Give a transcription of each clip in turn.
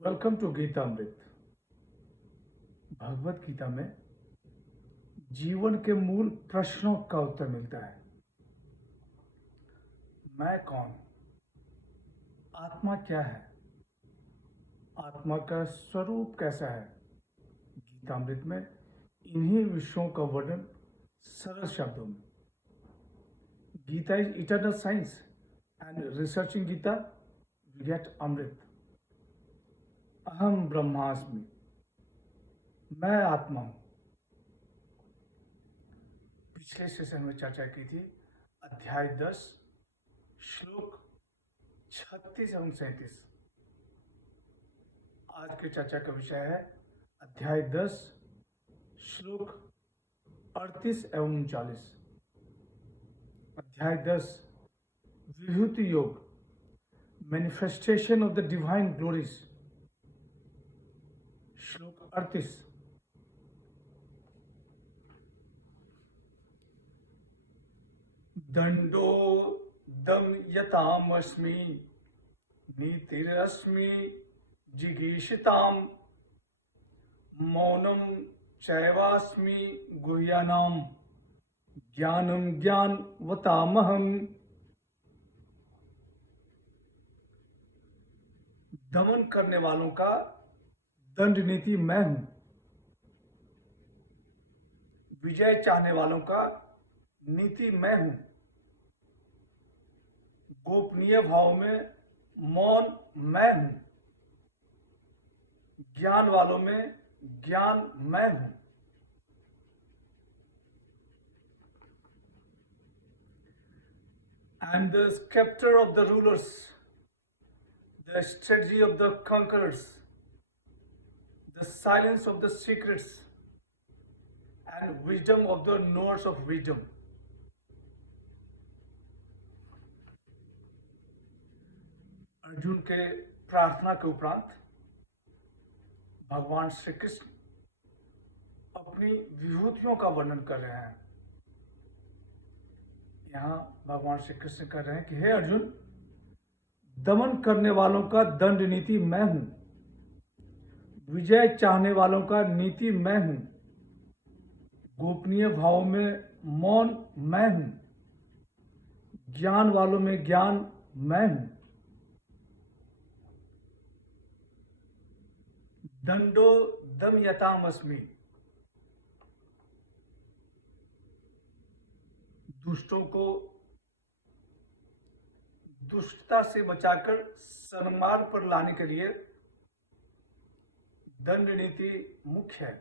Welcome to Gita अमृत। भगवत गीता में जीवन के मूल प्रश्नों का उत्तर मिलता है। मैं कौन? आत्मा क्या है? आत्मा का स्वरूप कैसा है? गीता अमृत में इन्हीं विषयों का वर्णन सरल शब्दों में। Gita is eternal science and researching Gita we get amrit. अहम ब्रह्मास्मि, मैं आत्मा हूं। पिछले सेशन में चर्चा की थी अध्याय 10 श्लोक 36 एवं 37। आज की चर्चा का विषय है अध्याय 10 श्लोक 38 एवं 39। अध्याय 10 Vibhuti Yoga, manifestation of the divine glories. श्लोक 38। दंडो दमयतामस्मि नीतिरस्मि जिगीषिताम मौनम चैवास्मि गुह्यानाम ज्ञानम ज्ञानवतामहम। दमन करने वालों का दंड नीति मैं हूं। विजय चाहने वालों का नीति मैं हूं। गोपनीय भाव में मौन मैं हूं। ज्ञान वालों में ज्ञान मैं हूं। I am the scepter of the rulers, the strategy of the conquerors, the silence of the secrets, and wisdom of the knowers of wisdom. Arjun के प्रार्थना के उपरांत भगवान श्री कृष्ण अपनी विभूतियों का वर्णन कर रहे हैं। यहाँ भगवान श्री कृष्ण कर रहे हैं कि हे अर्जुन, दमन करने वालों का दंड नीति मैं हूं। विजय चाहने वालों का नीति मैं हूं। गोपनीय भाव में मौन मैं हूं। ज्ञान वालों में ज्ञान मैं हूं। दंडो दमयतामस्मि, दुष्टों को दुष्टता से बचाकर सन्मार्ग पर लाने के लिए दंड नीति मुख्य है।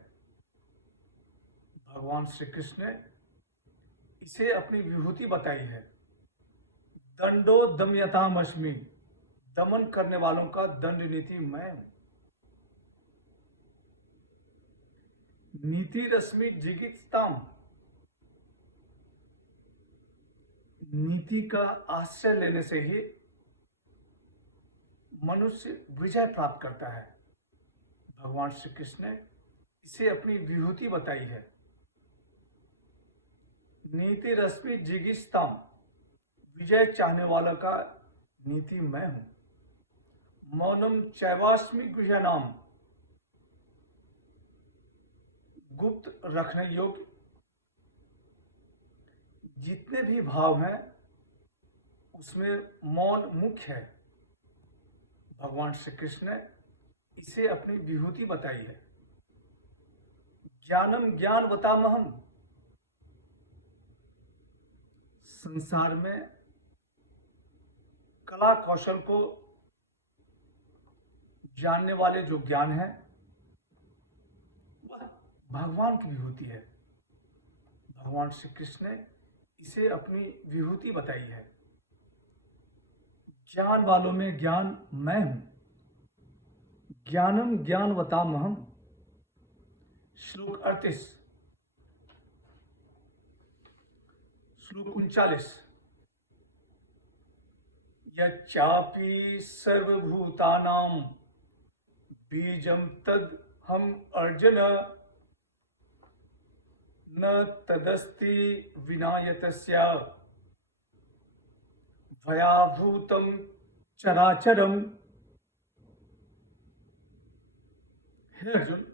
भगवान श्री कृष्ण ने इसे अपनी विभूति बताई है। दंडो दमयतामस्मि, दमन करने वालों का दंड नीति मैं हूं। नीति रश्मि जिगीषताम, नीति का आश्रय लेने से ही मनुष्य विजय प्राप्त करता है। भगवान श्री कृष्ण ने इसे अपनी विभूति बताई है। नीति रश्मि जिगीषताम, विजय चाहने वाला का नीति मैं हूं। मौनम चैवास्मि गुह्यानाम, गुप्त रखने योग्य जितने भी भाव हैं उसमें मौन मुख्य है। भगवान श्री कृष्ण ने इसे अपनी विभूति बताई है। ज्ञानम ज्ञानवतामहम, संसार में कला कौशल को जानने वाले जो ज्ञान है वह भगवान की विभूति है। भगवान श्री कृष्ण ने इसे अपनी विभूति बताई है। ज्ञान वालों में ज्ञान मैं हूं। ज्ञानम ज्ञानवतामहम। श्लोक 38। श्लोक 39। यच्चापि सर्वभूतानां बीजं तद हम अर्जुन न तदस्ति विनायतस्य भयाभूतं चराचरम। हे अर्जुन,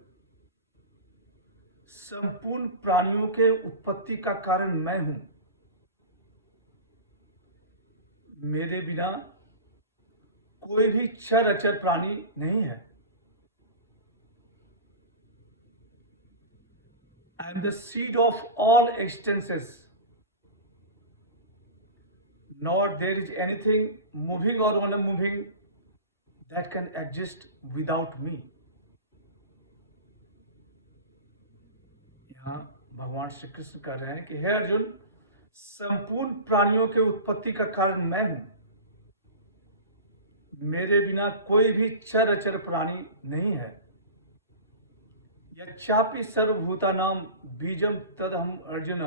संपूर्ण प्राणियों के उत्पत्ति का कारण मैं हूं। मेरे बिना कोई भी चर अचर प्राणी नहीं है। I am the seed of all existences. Nor there is anything moving or unmoving that can exist without me. यहाँ भगवान श्री कृष्ण कह रहे हैं कि हे अर्जुन, संपूर्ण प्राणियों के उत्पत्ति का कारण मैं हूं। मेरे बिना कोई भी चर अचर प्राणी नहीं है। यच्चापि सर्वभूतानां बीजम तदहम अर्जुन।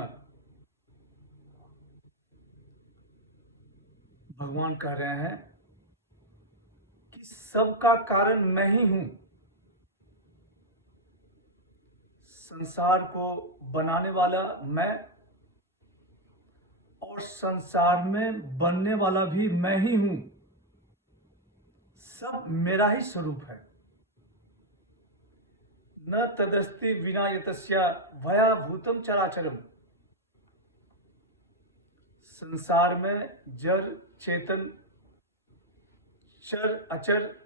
भगवान कह रहे हैं कि सबका कारण मैं ही हूं। संसार को बनाने वाला मैं और संसार में बनने वाला भी मैं ही हूं। सब मेरा ही स्वरूप है। न तदस्ति विना यतस्य भया भूतम चराचरम। संसार में जड़ चेतन चर अचर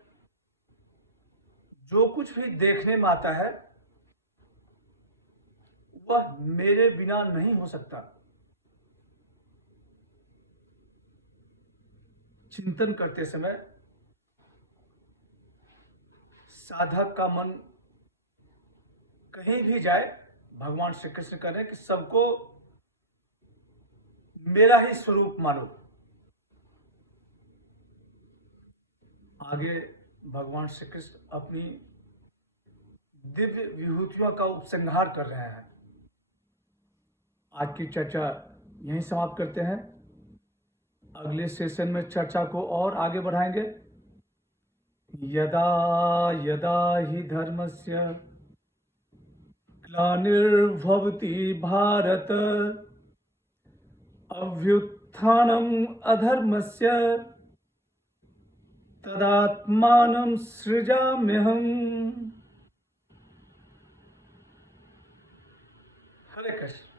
जो कुछ भी देखने में आता है वह मेरे बिना नहीं हो सकता। चिंतन करते समय साधक का मन कहीं भी जाए, भगवान श्री कृष्ण कह रहे हैं कि सबको मेरा ही स्वरूप मानो। आगे भगवान श्री कृष्ण अपनी दिव्य विभूतियों का उपसंहार कर रहे हैं। आज की चर्चा यहीं समाप्त करते हैं। अगले सेशन में चर्चा को और आगे बढ़ाएंगे। यदा यदा हि धर्मस्य ग्लानिर्भवति भारत अभ्युत्थानम् अधर्मस्य तदात्मानं सृजाम्यहम्। हरे कृष्ण।